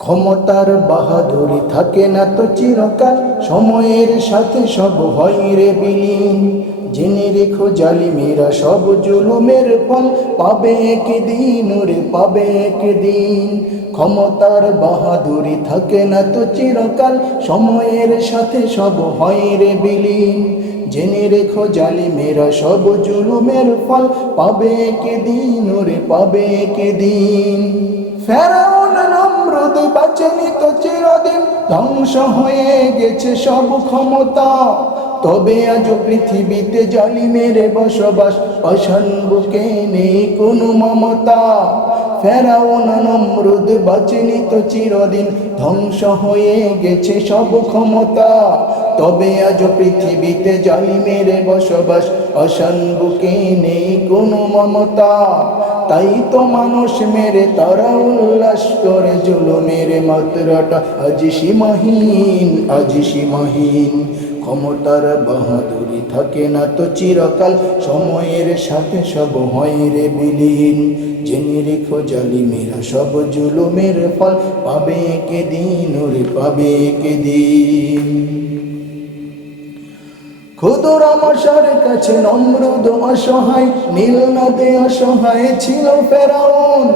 ক্ষমতার বাহাদুরি থাকে না তো চিরকাল, সময়ের সাথে সব হয় রে বিলীন। জেনে রেখো জালিমেরা সব জুলুমের ফল পাবে একদিন, ওরে পাবে একদিন। ক্ষমতার বাহাদুরি থাকে না তো চিরকাল, সময়ের সাথে সব হয় রে বিলীন। জেনে রেখো জালিমেরা সব জুলুমের ফল পাবে একদিন, ওরে পাবে একদিন। ফেরাউন নমরুদ বাঁচেনি তো চিরদিন, ধ্বংস হয়ে গেছে সব ক্ষমতা। তবে আজ পৃথিবীতে জালিমের বসবাস, পাষাণ বুকে নেই কোনো মমতা। ফেরাউন নমরুদ বাঁচেনি তো চিরদিন, ধ্বংস হয়ে গেছে সব ক্ষমতা। তবে আজ পৃথিবীতে জালিমের বসবাস, পাষাণ বুকে নেই কোনো মমতা। তাই তো মানুষ মেরে তারা উল্লাস করে, জুলুমের মাত্রাটা আজ সীমাহীন, আজ সীমাহীন। ক্ষমতার বাহাদুরি থাকে না তো চিরকাল, সময়ের সাথে সব হয় রে বিলীন। জেনে রেখো জালিমেরা সব জুলুমের ফল পাবে একদিন, ওরে পাবে একদিন। ক্ষুদ্র মশার কাছে নমরুদ অসহায়, নীল নদে অসহায় ছিল ফেরাউন।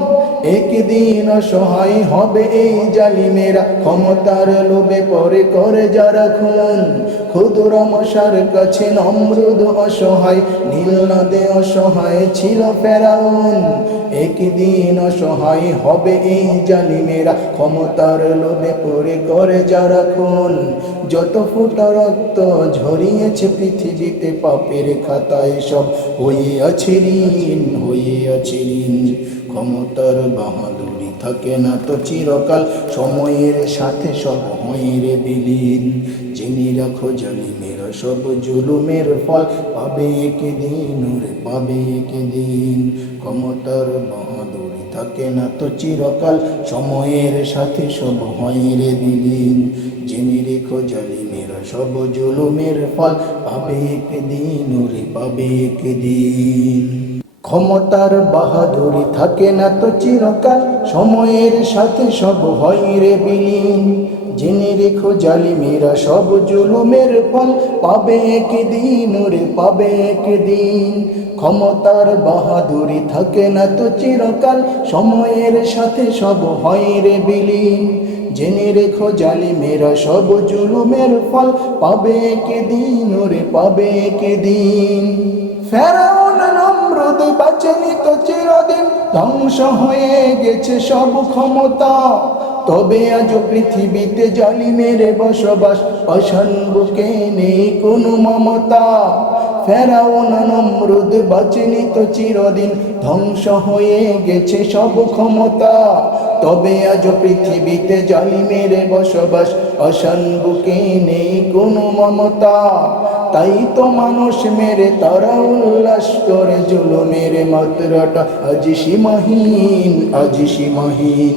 একদিন অসহায় হবে এই জালিমেরা, ক্ষমতার লোভে পরে করে যারা খুন। ক্ষুদ্র মশার কাছে নমরুদ অসহায়, নীল নদে অসহায় ছিল ফেরাউন। একদিন অসহায় হবে এই জালিমেরা, ক্ষমতার লোভে পরে করে যারা খুন। যত ফোঁটা রক্ত ঝরিয়েছে পৃথিবীতে পাপের খাতায়, সব হয়ে আছে ঋণ, হয়ে আছে ঋণ। ক্ষমতার বাহাদুরি থাকে না তো চিরকাল, সময়ের সাথে সব হয় রে বিলীন। জেনে রাখো জালিমেরা সব জুলুমের ফল পাবে একদিন, ওরে পাবে একদিন। ক্ষমতার বাহাদুরি থাকে না তো চিরকাল, সময়ের সাথে সব হয় রে বিলীন। জেনে রেখো জালিমেরা সব জুলুমের ফল পাবে একদিন, ওরে পাবে একদিন। ক্ষমতার বাহাদুরি থাকে না তো চিরকাল, সময়ের সাথে সব হয় রে বিলীন। জেনে রেখো জালিমেরা সব জুলুমের ফল পাবে একদিন, ওরে পাবে একদিন। ক্ষমতার বাহাদুরি থাকে না তো চিরকাল, সময়ের সাথে সব হয় রে বিলীন। জেনে রেখো জালিমেরা সব জুলুমের ফল পাবে একদিন, ওরে পাবে একদিন। ফেরাউন নমরুদ বাঁচেনি তো চিরদিন, ধ্বংস হয়ে গেছে সব ক্ষমতা। তবে আজ পৃথিবীতে জালিমের বসবাস, পাষাণ বুকে নেই কোনো মমতা। ফেরাউন নমরুদ বাঁচেনি তো চিরদিন, ধ্বংস হয়ে গেছে সব ক্ষমতা। তবে আজ পৃথিবীতে জালিমের বসবাস, পাষাণ বুকে নেই কোনো মমতা। তাই তো মানুষ মেরে তারা উল্লাস করে, জুলুমের মাত্রাটা আজ সীমাহীন, আজ সীমাহীন।